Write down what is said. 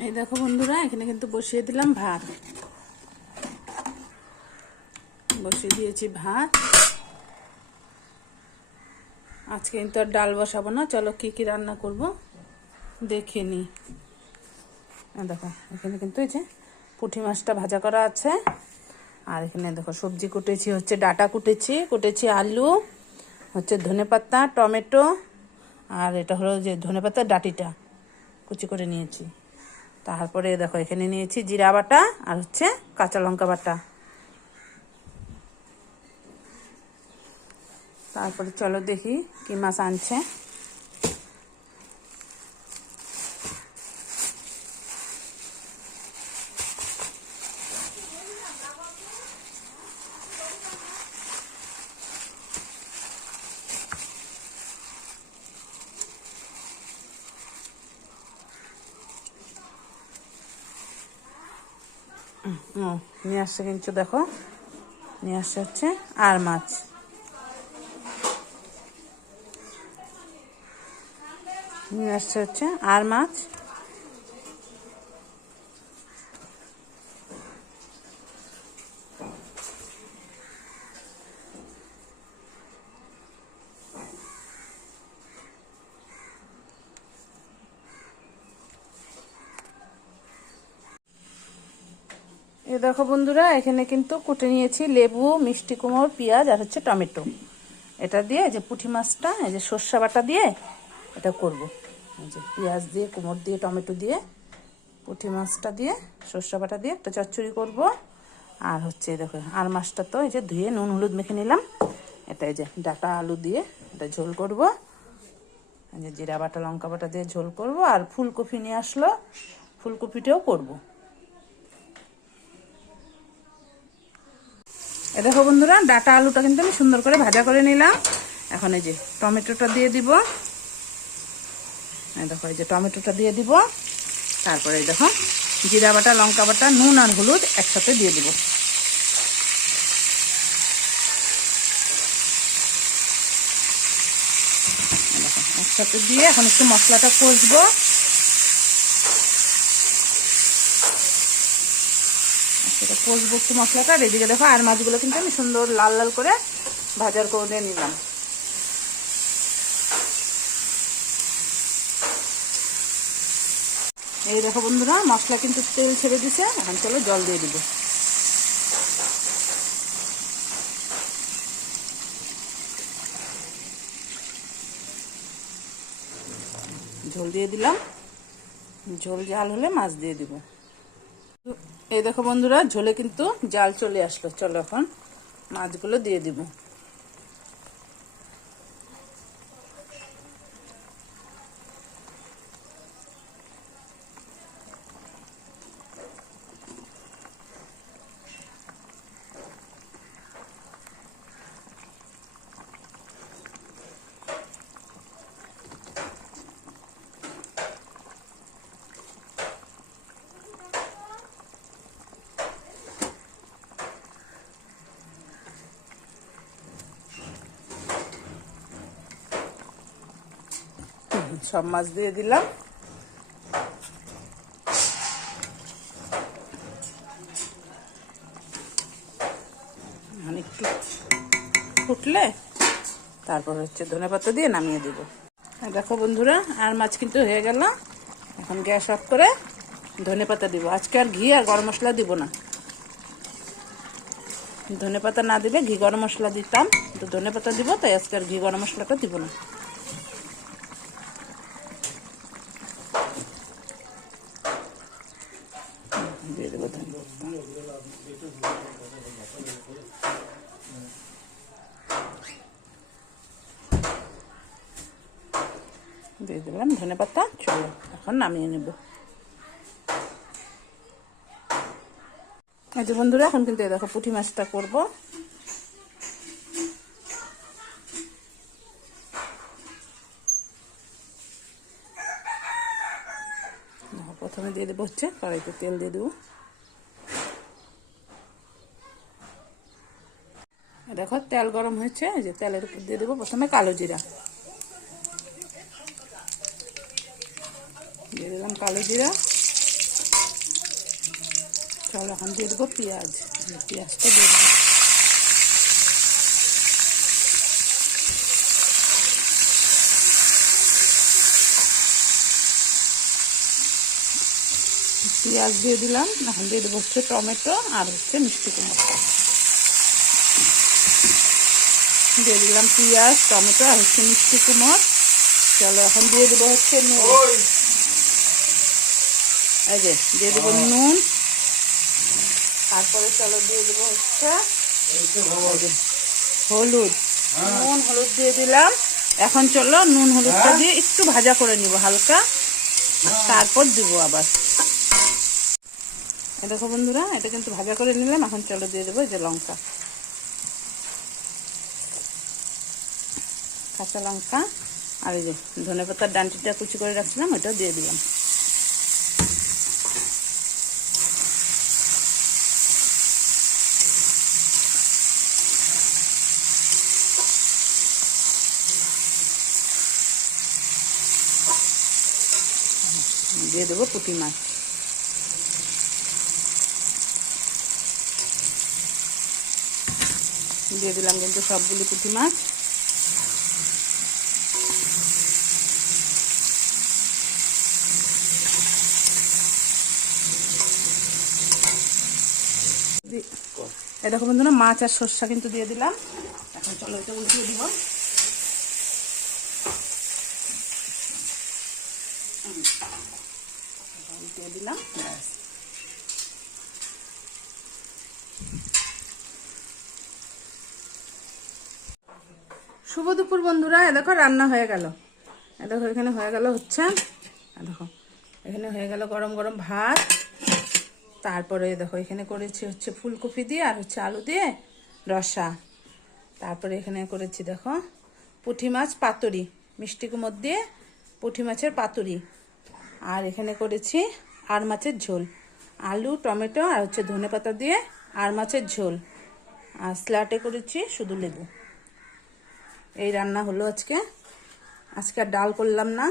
এই দেখো বন্ধুরা, এখানে কিন্তু বসিয়ে দিলাম ভাত। বসিয়ে দিয়েছি ভাত। আজকে কিন্তু আর ডাল বসাবো না। চলো কি কি রান্না করব দেখে নি। দেখো এখানে কিন্তু এই যে পুঁটি মাছটা ভাজা করা আছে। আর এখানে দেখো সবজি কুটেছি, হচ্ছে ডাঁটা কুটেছি আলু, হচ্ছে ধনেপাতা, টমেটো, আর এটা হলো যে ধনেপাতার ডাঁটিটা কুচি করে নিয়েছি। তারপরে দেখো এখানে নিয়েছি জিরা বাটা আর হচ্ছে কাঁচা লঙ্কা বাটা। তারপরে চলো দেখি কি মাছ আনছে। নিয়ে আসছে কিন্তু দেখো, নিয়ে আসছে হচ্ছে আর মাছ। নিয়ে আসছে হচ্ছে আর মাছ। এ দেখো বন্ধুরা, এখানে কিন্তু কুটে নিয়েছি লেবু, মিষ্টি কুমড়, পেঁয়াজ আর হচ্ছে টমেটো। এটা দিয়ে যে পুঁটি মাছটা এই যে সর্ষে বাটা দিয়ে এটা করব। এই যে পেঁয়াজ দিয়ে, কুমড় দিয়ে, টমেটো দিয়ে, পুঁটি মাছটা দিয়ে সর্ষে বাটা দিয়ে একটা চচ্চড়ি করব। আর হচ্ছে দেখো আর মাছটা তো এই যে ধুয়ে নুন হলুদ মেখে নিলাম। এটা এই যে ডাঁটা আলু দিয়ে এটা ঝোল করব। এই যে জিরা বাটা লঙ্কা বাটা দিয়ে ঝোল করব। আর ফুলকপি নিয়ে আসলো, ফুলকপিটাও করব। এ দেখো বন্ধুরা, ডাঁটা আলুটা কিন্তু আমি সুন্দর করে ভাজা করে নিলাম। এখন এই যে টমেটোটা দিয়ে দিব। এই দেখো এই যে টমেটোটা দিয়ে দিব। তারপরে এই দেখো জিরা বাটা লঙ্কা বাটা নুন আর হলুদ একসাথে দিয়ে দিব। একসাথে দিয়ে এখন একটু মশলাটা কষবো। কষবো একটু মশলাটা। আর এদিকে দেখো আর মাছগুলো কিন্তু আমি সুন্দর লাল লাল করে ভাজার করে নিলাম। এই দেখো বন্ধুরা, মশলা কিন্তু তেল ছেড়ে দিছে। এখন চলো জল দিয়ে দিব। ঝোল দিয়ে দিলাম। ঝোল জাল হলে মাছ দিয়ে দিব। এই দেখো বন্ধুরা, ঝোলে কিন্তু জাল চলে আসলো। চলো এখন মাছগুলো দিয়ে দিব। সব মাছ দিয়ে দিলাম। একটু ফুটলে তারপর হচ্ছে ধনেপাতা দিয়ে নামিয়ে দেব। দেখো বন্ধুরা, আর মাছ কিন্তু হয়ে গেল। এখন গ্যাস অফ করে ধনেপাতা দিব। আজকে আর ঘি আর গরম মশলা দিব না। ধনেপাতা না দিলে ঘি গরম মশলা দিতাম, তো ধনেপাতা দিব, তাই আজকে আর ঘি গরম মশলাটা দিব না। দিয়ে দেবো দিয়ে দিলাম ধনেপাতা। চলো এখন নামিয়ে নেব। এই যে বন্ধুরা, এখন কিন্তু দেখো পুঁটি মাছটা করবো। প্রথমে দিয়ে দেবো হচ্ছে কড়াইতে তেল দিয়ে দেবো। দেখো তেল গরম হয়েছে। এই যে তেলের উপর দিয়ে দেবো প্রথমে কালো জিরা। দিয়ে দিলাম কালো জিরা। চলো এখন দিয়ে দেবো পেঁয়াজ, পেঁয়াজটা দিয়ে দেবো। পেঁয়াজ দিয়ে দিলাম, এখন দিয়ে দেবো হচ্ছে টমেটো আর হচ্ছে মিষ্টি কুমড়োটা দিয়ে দিলাম। পেঁয়াজ, টমেটো আর হচ্ছে মিষ্টি কুমড়ো। চলো এখন দিয়ে দেবো হচ্ছে নুন, এই যে দিয়ে দেবো নুন। তারপরে চলো দিয়ে দেবো হচ্ছে হলুদ, নুন হলুদ দিয়ে দিলাম। এখন চলো নুন হলুদটা দিয়ে একটু ভাজা করে নিব হালকা, তারপর দেবো আবার। দেখো বন্ধুরা, এটা কিন্তু ভাজা করে নিলাম। এখন চলো দিয়ে দেবো এই যে লঙ্কা, কাঁচা লঙ্কা, আর এই যে ধনেপাতার ডাঁটিটা কুচি করে রাখছিলাম ওইটাও দিয়ে দিলাম। দিয়ে দেবো পুঁটি মাছ, দিয়ে দিলাম কিন্তু সবগুলি পুঁটি মাছ। দেখো বন্ধুরা, মাছ আর সর্ষা কিন্তু দিয়ে দিলাম। এখন চলো এটা উল্টিয়ে দিব। উল্টিয়ে দিলাম। শুভ দুপুর বন্ধুরা, দেখো রান্না হয়ে গেল। দেখো এখানে হয়ে গেল হচ্ছে, দেখো এখানে হয়ে গেল গরম গরম ভাত। তারপরে দেখো এখানে করেছি হচ্ছে ফুলকপি দিয়ে আর হচ্ছে আলু দিয়ে রসা। তারপরে এখানে করেছি দেখো পুঁটি মাছ পাতুরি, মিষ্টি কুমড় দিয়ে পুঁটি মাছের পাতুরি। আর এখানে করেছি আর মাছের ঝোল, আলু টমেটো আর হচ্ছে ধনেপাতা দিয়ে আর মাছের ঝোল। আর স্যালাডে করেছি শুধু লেবু। এই রান্না হলো আজকে। আর ডাল করলাম না।